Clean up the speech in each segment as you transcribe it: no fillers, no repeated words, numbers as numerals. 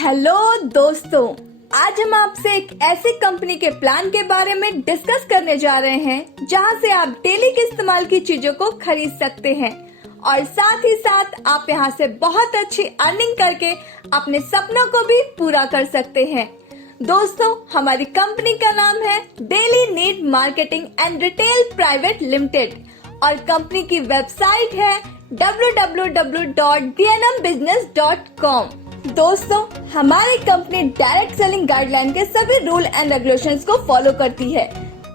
Hello दोस्तों, आज हम आपसे एक ऐसी कंपनी के प्लान के बारे में डिस्कस करने जा रहे हैं जहां से आप डेली के इस्तेमाल की चीजों को खरीद सकते हैं और साथ ही साथ आप यहां से बहुत अच्छी अर्निंग करके अपने सपनों को भी पूरा कर सकते हैं। दोस्तों, हमारी कंपनी का नाम है daily need marketing and retail private limited और कंपनी की वेबसाइट है www.dnmbusiness.com। दोस्तों, हमारी कंपनी डायरेक्ट सेलिंग गाइडलाइन के सभी रूल एंड रेगुलेशंस को फॉलो करती है।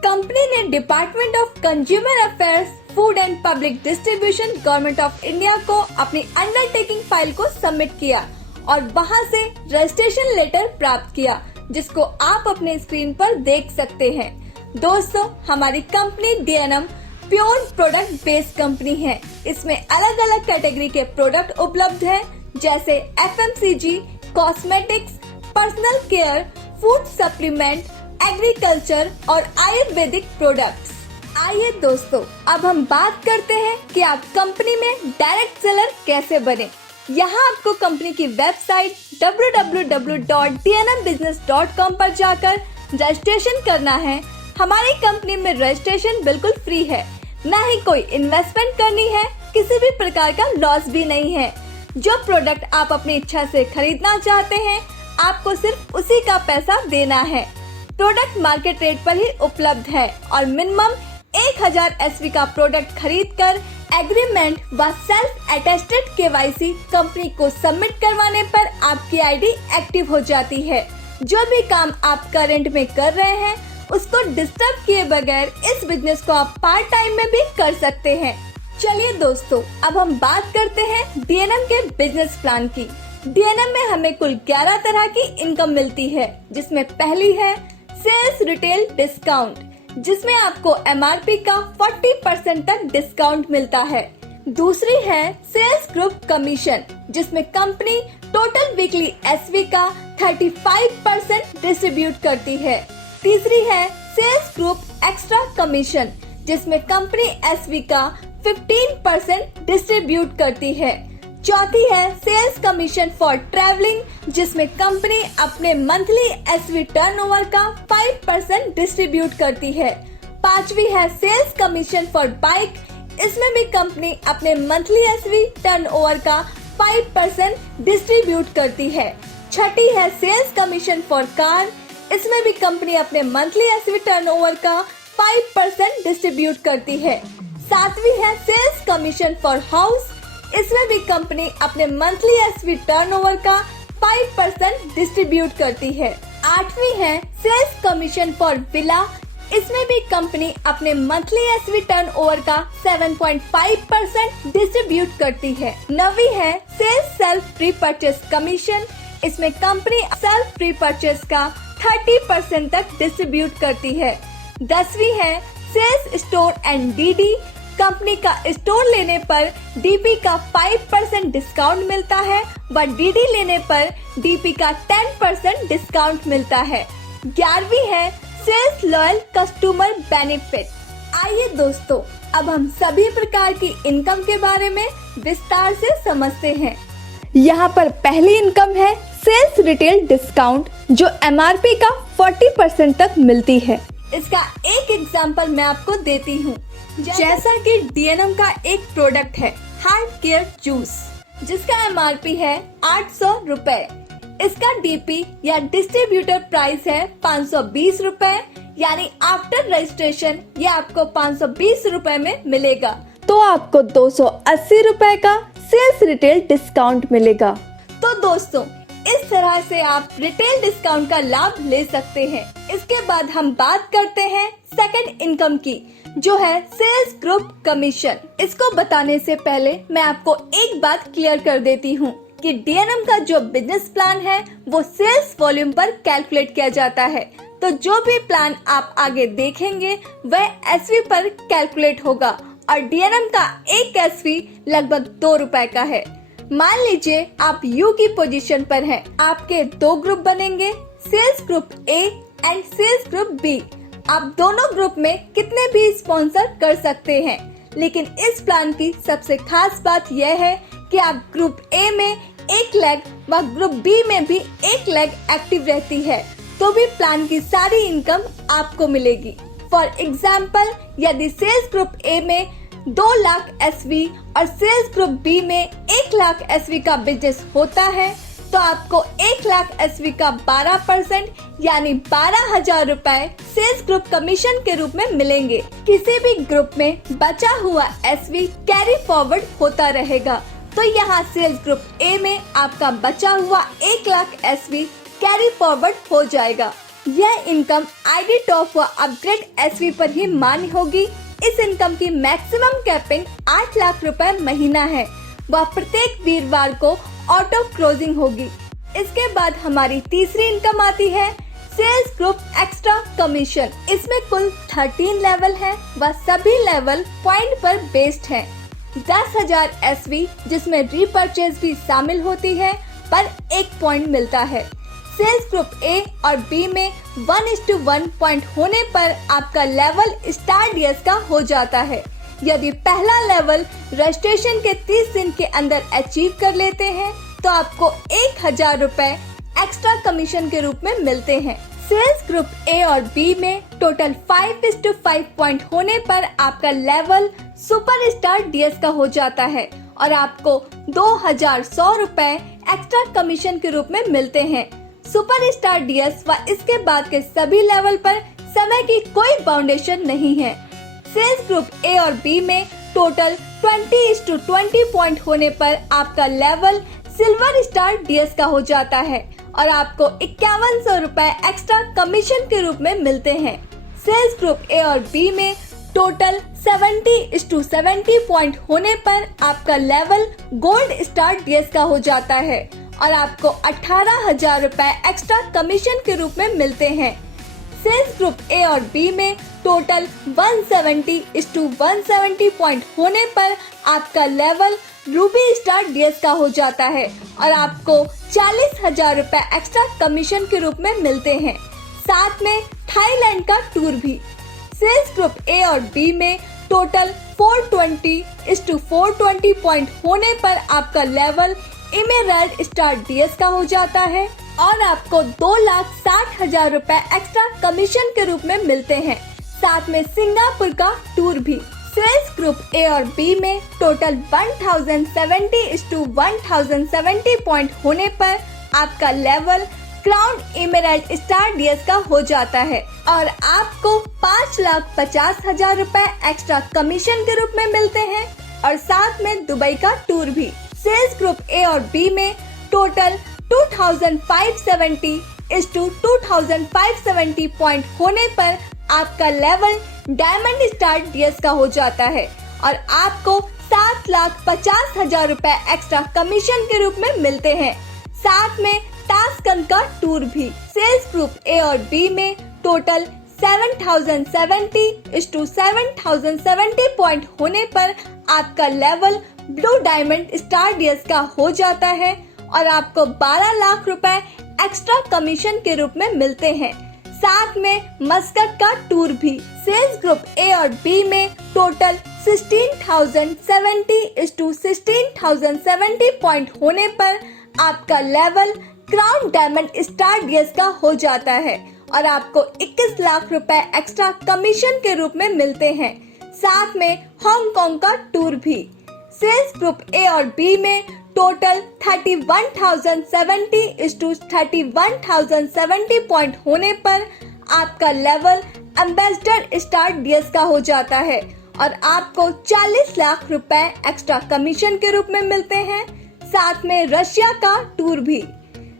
कंपनी ने department of consumer affairs, food and public distribution, government of India को अपनी अंडरटेकिंग फाइल को सबमिट किया और वहां से रजिस्ट्रेशन लेटर प्राप्त किया, जिसको आप अपने स्क्रीन पर देख सकते हैं। दोस्तों, हमारी company DNM pure product based company है। इसमें अलग अलग कैटेगरी के प्रोडक्ट उपलब्ध हैं, जैसे FMCG, cosmetics, personal care, food supplement, agriculture और आयुर्वेदिक प्रोडक्ट्स। आइए दोस्तों, अब हम बात करते हैं कि आप कंपनी में डायरेक्ट सेलर कैसे बने। यहाँ आपको कंपनी की वेबसाइट www.dnmbusiness.com पर जाकर रजिस्ट्रेशन करना है। हमारी कंपनी में रजिस्ट्रेशन बिल्कुल फ्री है, न ही कोई इन्वेस्टमेंट करनी है, किसी भी प्रकार का लॉस भी नहीं है। जो प्रोडक्ट आप अपनी इच्छा से खरीदना चाहते हैं, आपको सिर्फ उसी का पैसा देना है। प्रोडक्ट मार्केट रेट पर ही उपलब्ध है और मिनिमम 1000 SV का प्रोडक्ट खरीदकर एग्रीमेंट व सेल्फ अटेस्टेड KYC कंपनी को सबमिट करवाने पर आपकी ID एक्टिव हो जाती है। जो भी काम आप करंट में कर रहे हैं, उसको डिस्टर्ब किए बगैर इस बिजनेस को आप पार्ट टाइम में भी कर सकते हैं। चलिए दोस्तों, अब हम बात करते हैं DNM के बिजनेस प्लान की। DNM में हमें कुल 11 तरह की इनकम मिलती है, जिसमें पहली है सेल्स रिटेल डिस्काउंट, जिसमें आपको MRP का 40% तक डिस्काउंट मिलता है। दूसरी है सेल्स ग्रुप कमीशन, जिसमें कंपनी टोटल वीकली SV का 35% डिस्ट्रीब्यूट करती है। तीसरी है सेल्स ग्रुप एक्स्ट्रा कमीशन, जिसमें कंपनी SV का 15% डिस्ट्रीब्यूट करती है। चौथी है सेल्स कमीशन फॉर ट्रैवलिंग, जिसमें कंपनी अपने मंथली SV टर्नओवर का 5% डिस्ट्रीब्यूट करती है। पांचवी है सेल्स कमीशन फॉर बाइक, इसमें भी कंपनी अपने मंथली SV टर्नओवर का 5% डिस्ट्रीब्यूट करती है। छठी है सेल्स कमीशन फॉर कार, इसमें भी कंपनी अपने मंथली SV टर्नओवर का 5% डिस्ट्रीब्यूट करती है। सातवीं है सेल्स कमीशन फॉर हाउस, इसमें भी कंपनी अपने मंथली SV टर्नओवर का 5% डिस्ट्रीब्यूट करती है। आठवीं है सेल्स कमीशन फॉर विला, इसमें भी कंपनी अपने मंथली SV टर्नओवर का 7.5% डिस्ट्रीब्यूट करती है। नवीं है sales self pre purchase commission, इसमें कंपनी सेल्फ प्री परचेस का 30% तक डिस्ट्रीब्यूट करती है। 10वीं है sales store and DD, company का स्टोर लेने पर DP का 5% डिस्काउंट मिलता है व DD लेने पर DP का 10% डिस्काउंट मिलता है। 11वीं है सेल्स लॉयल कस्टमर बेनिफिट। आइए दोस्तों, अब हम सभी प्रकार की इनकम के बारे में विस्तार से समझते हैं। यहाँ पर पहली इनकम है सेल्स रिटेल डिस्काउंट, जो MRP का 40% तक मिलती है। इसका एक एग्जाम्पल मैं आपको देती हूँ। जैसा कि DNM का एक प्रोडक्ट है हार्ट केयर जूस, जिसका MRP है 800 रुपए। इसका DP या डिस्ट्रीब्यूटर प्राइस है 520 रुपए, यानी आफ्टर रजिस्ट्रेशन ये आपको 520 रुपए में मिलेगा, तो आपको 280 रुपए का सेल्स रिटेल डिस्काउंट मिलेगा। तो दोस्तों, इस तरह से आप रिटेल डिस्काउंट का लाभ ले सकते हैं। इसके बाद हम बात करते हैं सेकंड इनकम की, जो है सेल्स ग्रुप कमीशन। इसको बताने से पहले मैं आपको एक बात क्लियर कर देती हूँ कि DNM का जो बिजनेस प्लान है वो सेल्स वॉल्यूम पर कैलकुलेट किया जाता है, तो जो भी प्लान आप आगे देखेंगे वह SV पर कैलकुलेट होगा और DNM का एक SV लगभग 2 रुपए का है। मान लीजिए आप U की पोजीशन पर हैं, आपके 2 ग्रुप बनेंगे, sales group A and sales group B। आप दोनों ग्रुप में कितने भी स्पॉन्सर कर सकते हैं, लेकिन इस प्लान की सबसे खास बात यह है कि आप ग्रुप A में 1 लाख व ग्रुप बी में भी एक लेग एक्टिव रहती है तो भी प्लान की सारी इनकम आपको मिलेगी। फॉर एग्जाम्पल, यदि सेल्स ग्रुप ए में 2 लाख SV और सेल्स ग्रुप बी में 1 लाख SV का बिजनेस होता है तो आपको 1 लाख SV का 12% यानी 12,000 रुपए सेल्स ग्रुप कमीशन के रूप में मिलेंगे। किसी भी ग्रुप में बचा हुआ SV कैरी फॉरवर्ड होता रहेगा तो यहाँ सेल्स ग्रुप ए में आपका बचा हुआ 1 लाख SV कैरी फॉरवर्ड हो जाएगा। यह इनकम ID टॉप व अपग्रेड SV पर ही मान्य होगी। इस इनकम की मैक्सिमम कैपिंग 8 लाख रुपए महीना है व प्रत्येक वीरवार को ऑटो क्लोजिंग होगी। इसके बाद हमारी तीसरी इनकम आती है सेल्स ग्रुप एक्स्ट्रा कमीशन। इसमें कुल 13 लेवल है व सभी लेवल पॉइंट पर बेस्ड है। 10,000 SV जिसमें रीपरचेज भी शामिल होती है पर 1 पॉइंट मिलता है। सेल्स ग्रुप ए और बी में 1:1 पॉइंट होने पर आपका लेवल स्टार DS का हो जाता है। यदि पहला लेवल रजिस्ट्रेशन के 30 दिन के अंदर अचीव कर लेते हैं तो आपको 1,000 रुपए एक्स्ट्रा कमीशन के रूप में मिलते हैं। सेल्स ग्रुप ए और बी में टोटल 5:5 पॉइंट होने पर आपका लेवल सुपरस्टार DS का हो जाता है और आपको 2,100 रुपए एक्स्ट्रा कमीशन के रूप में मिलते हैं। सुपरस्टार DS व इसके बाद के सभी लेवल पर समय की कोई बाउंडेशन नहीं है। सेल्स ग्रुप ए और बी में टोटल 20:20 पॉइंट होने पर आपका लेवल सिल्वर स्टार DS का हो जाता है और आपको 5100 रुपए एक्स्ट्रा कमीशन के रूप में मिलते हैं। सेल्स ग्रुप ए और बी में टोटल 70:70 पॉइंट होने पर आपका लेवल गोल्ड स्टार DS का हो जाता है और आपको 18,000 रुपए एक्स्ट्रा कमीशन के रूप में मिलते हैं। सेल्स ग्रुप ए और बी में टोटल 170:170 पॉइंट होने पर आपका लेवल रूबी स्टार DS का हो जाता है और आपको 40,000 रुपए एक्स्ट्रा कमीशन के रूप में मिलते हैं। साथ में थाईलैंड का टूर भी। सेल्स ग्रुप ए और बी में टोटल 420:420 पॉइंट होने पर आपका लेवल इमेराल्ड स्टार DS का हो जाता है और आपको 2,60,000 रुपए एक्स्ट्रा कमीशन के रूप में मिलते हैं। साथ में सिंगापुर का टूर भी। सेल्स ग्रुप ए और बी में टोटल 1,070:1,070 पॉइंट होने पर आपका लेवल क्राउन इमेराल्ड स्टार DS का हो जाता है और आपको 5,50,000 रुपए एक्स्ट्रा कमीशन के रूप में मिलते हैं और साथ में दुबई का टूर भी। सेल्स ग्रुप ए और बी में टोटल 2,570:2,570 पॉइंट होने पर आपका लेवल डायमंड स्टार DS का हो जाता है और आपको 7,50,000 रुपए एक्स्ट्रा कमीशन के रूप में मिलते हैं। साथ में टास्कन का टूर भी। सेल्स ग्रुप ए और बी में टोटल 7,070:7,070 पॉइंट होने पर आपका level blue diamond star DS का हो जाता है और आपको 12 लाख रुपए एक्स्ट्रा कमीशन के रूप में मिलते हैं। साथ में मस्कट का टूर भी। सेल्स ग्रुप ए और बी में टोटल 16,070:16,070 पॉइंट होने पर आपका level crown diamond star DS का हो जाता है और आपको 21 लाख रुपए एक्स्ट्रा कमीशन के रूप में मिलते हैं। साथ में हांगकांग का टूर भी। सेल्स ग्रुप ए और बी में टोटल 31,070:31,070 पॉइंट होने पर आपका लेवल एम्बेसडर स्टार DS का हो जाता है और आपको 40 लाख रुपए एक्स्ट्रा कमीशन के रूप में मिलते हैं। साथ में रशिया का टूर भी।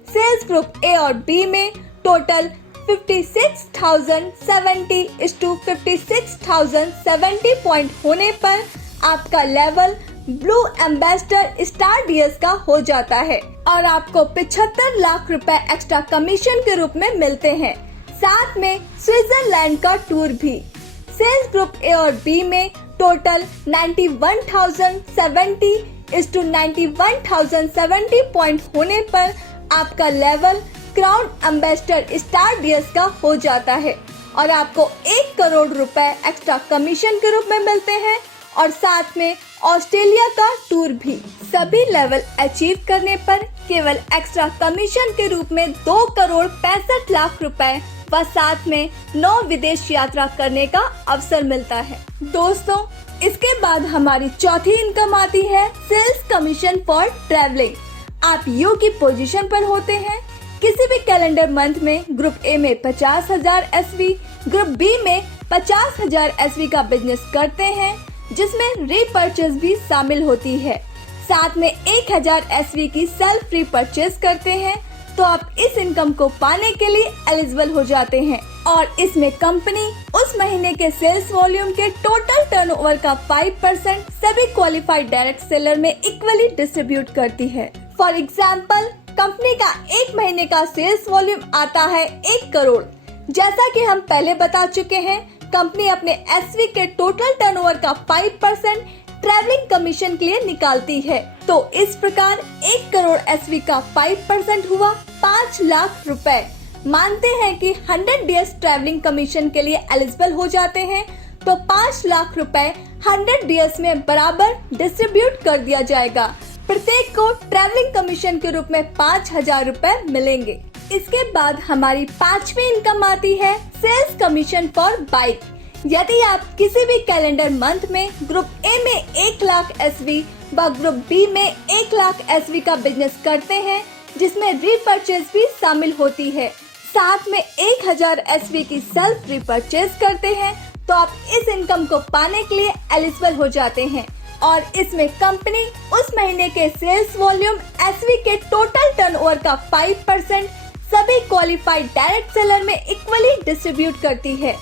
सेल्स ग्रुप ए और बी में टोटल 56,070:56,070 पॉइंट होने पर आपका level blue ambassador star DS का हो जाता है और आपको 75 लाख रुपए एक्स्ट्रा कमीशन के रूप में मिलते हैं। साथ में स्विट्जरलैंड का टूर भी। सेल्स ग्रुप ए और बी में टोटल 91,070:91,070 पॉइंट होने पर आपका level crown ambassador star DS का हो जाता है और आपको 1 करोड़ रुपए एक्स्ट्रा कमीशन के रूप में मिलते हैं और साथ में ऑस्ट्रेलिया का टूर भी। सभी लेवल अचीव करने पर केवल एक्स्ट्रा कमीशन के रूप में 2,65,00,000 रुपए व साथ में 9 विदेश यात्रा करने का अवसर मिलता है। दोस्तों, इसके बाद हमारी चौथी इनकम आती है सेल्स कमीशन फॉर ट्रैवलिंग। आप यू की पोजीशन पर होते हैं, किसी भी कैलेंडर मंथ में ग्रुप ए में 50,000 SV, ग्रुप बी में 50,000 SV का बिजनेस करते हैं, जिसमें रीपर्चेज भी शामिल होती है। साथ में 1,000 SV की सेल्फ रीपर्चेज करते हैं, तो आप इस इनकम को पाने के लिए एलिजिबल हो जाते हैं और इसमें कंपनी उस महीने के सेल्स वॉल्यूम के टोटल टर्नओवर का 5% सभी क्वालिफाइड डायरेक्ट सेलर में इक्वली डिस्ट्रीब्यूट करती है। फॉर एग्जाम्पल, कंपनी का एक महीने का सेल्स वॉल्यूम आता है 1 करोड़। जैसा कि हम पहले बता चुके हैं, कंपनी अपने SV के टोटल टर्नओवर का 5% ट्रैवलिंग कमीशन के लिए निकालती है। तो इस प्रकार 1 करोड़ SV का 5% हुआ 5 लाख रुपए। मानते हैं कि 100 डेज ट्रैवलिंग कमीशन के लिए एलिजिबल हो जाते हैं, तो 5 लाख रुपए 100 डेज में बराबर डिस्ट्रीब्यूट कर दिया जाएगा। प्रत्येक को ट्रैवलिंग कमीशन के रूप में 5,000 रुपए मिलेंगे। इसके बाद हमारी पांचवी इनकम आती है सेल्स कमीशन फॉर बाइक। यदि आप किसी भी कैलेंडर मंथ में ग्रुप ए में 1 लाख SV व ग्रुप बी में 1 लाख SV का बिजनेस करते हैं, जिसमें रीपर्चेज भी शामिल होती है, साथ में 1,000 SV की सेल्फ रीपर्चेज करते हैं, तो आप इस इनकम को पाने के लिए एलिजिबल हो जाते हैं और इसमें कंपनी उस महीने के सेल्स वॉल्यूम SV के टोटल टर्नओवर का 5% सभी क्वालिफाइड डायरेक्ट सेलर में इक्वली डिस्ट्रीब्यूट करती है।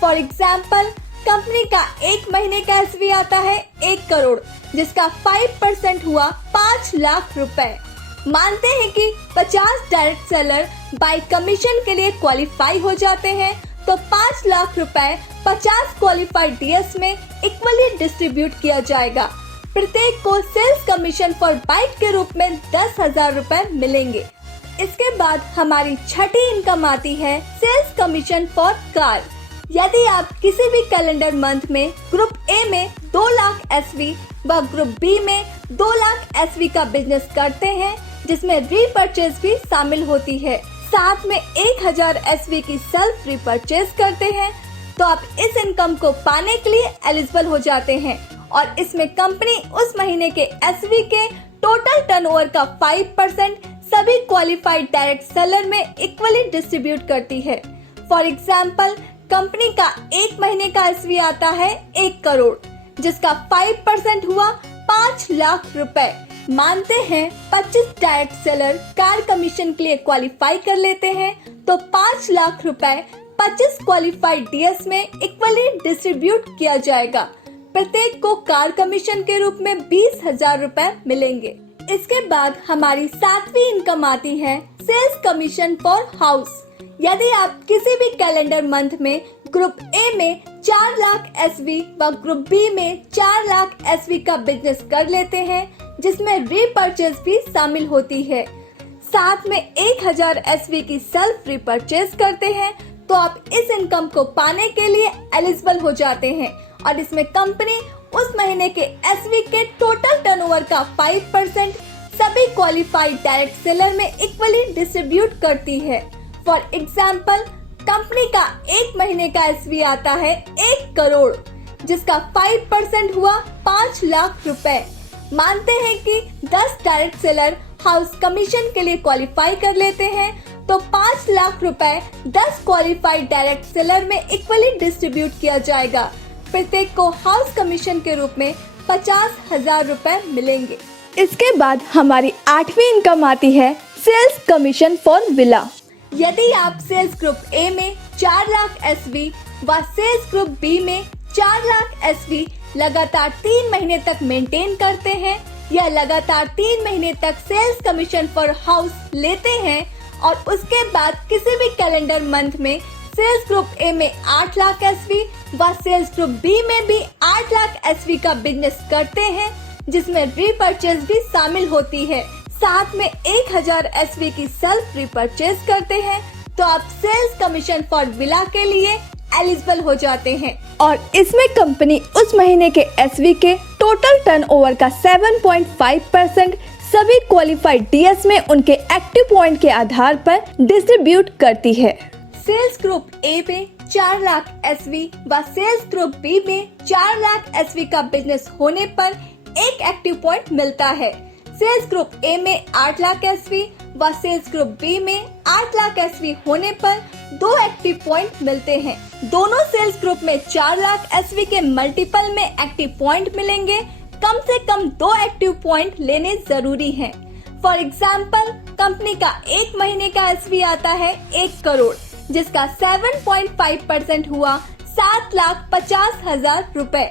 फॉर एग्जाम्पल, कंपनी का एक महीने का SV आता है 1 करोड़, जिसका 5% हुआ 5 लाख रुपए। मानते हैं कि 50 डायरेक्ट सेलर बाय कमीशन के लिए क्वालिफाई हो जाते हैं, तो 5 लाख रुपए 50 क्वालिफाइड DS में इक्वली डिस्ट्रीब्यूट किया जाएगा। प्रत्येक को सेल्स कमीशन फॉर बाइक के रूप में 10,000 रुपए मिलेंगे। इसके बाद हमारी छठी इनकम आती है सेल्स कमीशन फॉर कार। यदि आप किसी भी कैलेंडर मंथ में ग्रुप ए में 2 लाख SV व ग्रुप बी में 2 लाख SV का बिजनेस करते हैं, जिसमें रीपर्चेज भी शामिल होती है, साथ में 1,000 SV की सेल्फ रीपर्चेज करते हैं, तो आप इस इनकम को पाने के लिए एलिजिबल हो जाते हैं और इसमें कंपनी उस महीने के SV के टोटल टर्नओवर का 5% सभी क्वालिफाइड डायरेक्ट सेलर में इक्वली डिस्ट्रीब्यूट करती है। फॉर एग्जाम्पल, कंपनी का एक महीने का SV आता है 1 करोड़, जिसका 5% हुआ 5 लाख रुपए। मानते हैं 25 डायरेक्ट सेलर कार कमीशन के लिए क्वालिफाई कर लेते हैं, तो 5 लाख रुपए 25 क्वालिफाइड DS में इक्वली डिस्ट्रीब्यूट किया जाएगा। प्रत्येक को कार कमीशन के रूप में 20,000 रुपए मिलेंगे। इसके बाद हमारी सातवीं इनकम आती है सेल्स कमीशन फॉर हाउस। यदि आप किसी भी कैलेंडर मंथ में ग्रुप ए में 4 लाख SV व ग्रुप बी में 4 लाख SV का बिजनेस कर लेते हैं, जिसमें रीपर्चेज भी शामिल होती है, साथ में 1,000 SV की सेल्फ रीपर्चेज करते हैं, तो आप इस इनकम को पाने के लिए एलिजिबल हो जाते हैं और इसमें कंपनी उस महीने के SV के टोटल टर्नओवर का 5% सभी क्वालिफाइड डायरेक्ट सेलर में इक्वली डिस्ट्रीब्यूट करती है। फॉर एग्जाम्पल, कंपनी का एक महीने का SV आता है 1 करोड़, जिसका 5% हुआ 5 लाख रुपए। मानते हैं कि 10 डायरेक्ट सेलर हाउस कमीशन के लिए क्वालिफाई कर लेते हैं, तो 5 लाख रुपए 10 क्वालिफाइड डायरेक्ट सेलर में इक्वली डिस्ट्रीब्यूट किया जाएगा। प्रत्येक को हाउस कमीशन के रूप में 50,000 रुपए मिलेंगे। इसके बाद हमारी आठवीं इनकम आती है सेल्स कमीशन फॉर विला। यदि आप सेल्स ग्रुप ए में 4 लाख SV व सेल्स ग्रुप बी में 4 लाख SV लगातार 3 महीने तक मेंटेन करते हैं या लगातार 3 महीने तक सेल्स कमीशन फॉर हाउस लेते हैं और उसके बाद किसी भी कैलेंडर मंथ में सेल्स ग्रुप ए में 8 लाख SV व सेल्स ग्रुप बी में भी 8 लाख SV का बिजनेस करते हैं, जिसमें रीपर्चेज भी शामिल होती है, साथ में 1,000 SV की सेल्फ रीपर्चेज करते हैं, तो आप सेल्स कमीशन फॉर विला के लिए एलिजिबल हो जाते हैं और इसमें कंपनी उस महीने के SV के टोटल टर्नओवर का 7.5% सभी क्वालिफाइड डीएस में उनके एक्टिव पॉइंट के आधार पर डिस्ट्रीब्यूट करती है। सेल्स ग्रुप ए में 4 लाख एसवी व सेल्स ग्रुप बी में 4 लाख एसवी का बिजनेस होने पर एक एक्टिव पॉइंट मिलता है। सेल्स ग्रुप ए में 8 लाख एसवी व सेल्स ग्रुप बी में 8 लाख एसवी होने पर 2 एक्टिव पॉइंट मिलते हैं। दोनों सेल्स ग्रुप में 4 लाख एसवी के मल्टीपल में एक्टिव पॉइंट मिलेंगे। कम से कम 2 एक्टिव पॉइंट लेने जरूरी हैं। फॉर एग्जाम्पल, कंपनी का एक महीने का एसवी आता है 1 करोड़, जिसका 7.5% हुआ 7,50,000 रुपए।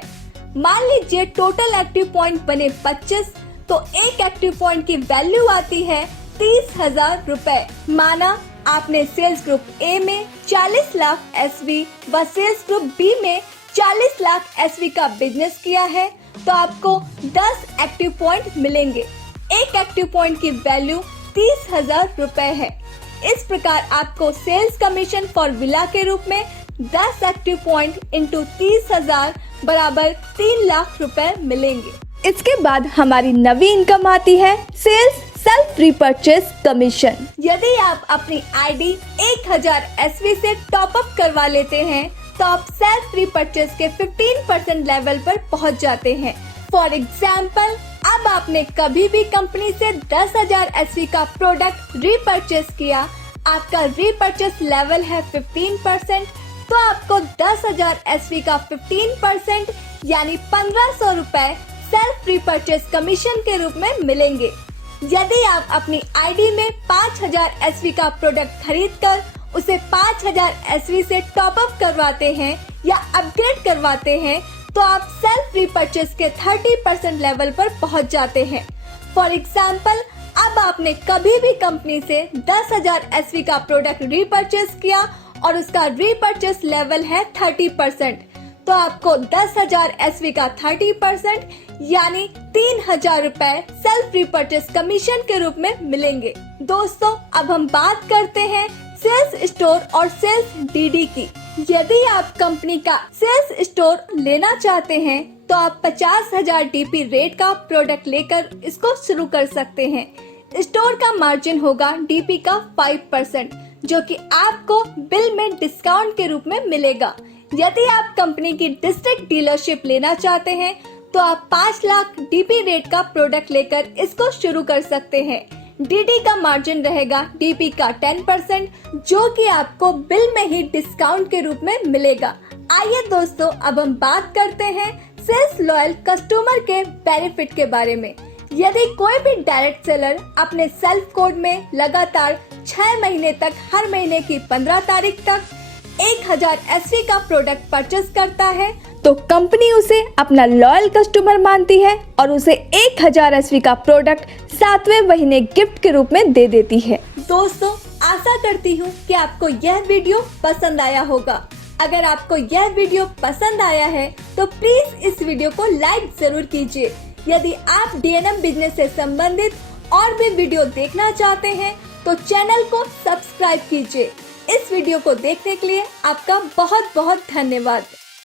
मान लीजिए टोटल एक्टिव पॉइंट बने 25, तो एक एक्टिव पॉइंट की वैल्यू आती है 30,000 रुपए। माना आपने सेल्स ग्रुप ए में 40 लाख एसवी व सेल्स ग्रुप बी में 40 लाख एसवी का बिजनेस किया है, तो आपको 10 एक्टिव पॉइंट मिलेंगे। एक एक्टिव पॉइंट की वैल्यू 30,000 रुपए है। इस प्रकार आपको सेल्स कमीशन फॉर्मूला के रूप में 10 एक्टिव पॉइंट इंटू 30,000 बराबर 3 लाख रुपए मिलेंगे। इसके बाद हमारी नवी इनकम आती है सेल्स सेल्फ रीपर्चेस कमीशन। यदि आप अपनी आईडी 1000 एसवी से टॉप अप करवा लेते हैं, तो आप सेल्फ रीपर्चेस के 15% लेवल पर पहुंच जाते हैं। फॉर एग्जाम्पल, अब आपने कभी भी कंपनी से 10,000 एसवी का प्रोडक्ट रीपर्चेस किया, आपका रीपर्चेस लेवल है 15%, तो आपको 10,000 एसवी का 15% यानी 1,500 रुपए सेल्फ रीपर्चेस कमीशन के रूप में मिलेंगे। यदि आप अपनी आईडी में 5,000 एसवी का प्रोडक्ट खरीद कर उसे 5,000 एसवी से टॉप अप करवाते हैं या अपग्रेड करवाते हैं, तो आप सेल्फ रीपर्चेस के 30% लेवल पर पहुंच जाते हैं। फॉर एग्जाम्पल, अब आपने कभी भी कंपनी से 10,000 एसवी का प्रोडक्ट रीपर्चेस किया और उसका रीपर्चेस लेवल है 30%, तो आपको 10,000 एसवी का 30% यानी 3,000 रुपए सेल्फ रीपर्चेस कमीशन के रूप में मिलेंगे। दोस्तों, अब हम बात करते हैं सेल्स स्टोर और सेल्स डीडी की। यदि आप कंपनी का सेल्स स्टोर लेना चाहते हैं, तो आप 50,000 डीपी रेट का प्रोडक्ट लेकर इसको शुरू कर सकते हैं। स्टोर का मार्जिन होगा डीपी का 5%, जो कि आपको बिल में डिस्काउंट के रूप में मिलेगा। यदि आप कंपनी की डिस्ट्रिक्ट डीलरशिप लेना चाहते हैं, तो आप 5 लाख डीपी रेट का प्रोडक्ट लेकर इसको शुरू कर सकते हैं। डीडी का मार्जिन रहेगा डीपी का 10%, जो कि आपको बिल में ही डिस्काउंट के रूप में मिलेगा। आइए दोस्तों, अब हम बात करते हैं सेल्स लॉयल कस्टमर के बेनिफिट के बारे में। यदि कोई भी डायरेक्ट सेलर अपने सेल्फ कोड में लगातार 6 महीने तक हर महीने की 15 तारीख तक 1000 एसवी का प्रोडक्ट परचेस करता है, तो कंपनी उसे अपना लॉयल कस्टमर मानती है और उसे 1000 एसवी का प्रोडक्ट 7वें महीने गिफ्ट के रूप में दे देती है। दोस्तों, आशा करती हूँ कि आपको यह वीडियो पसंद आया होगा। अगर आपको यह वीडियो पसंद आया है, तो प्लीज इस वीडियो को लाइक जरूर कीजिए। यदि आप डीएनएम बिजनेस से संबंधित और भी वीडियो देखना चाहते हैं, तो चैनल को सब्सक्राइब कीजिए। इस वीडियो को देखने के लिए आपका बहुत बहुत धन्यवाद।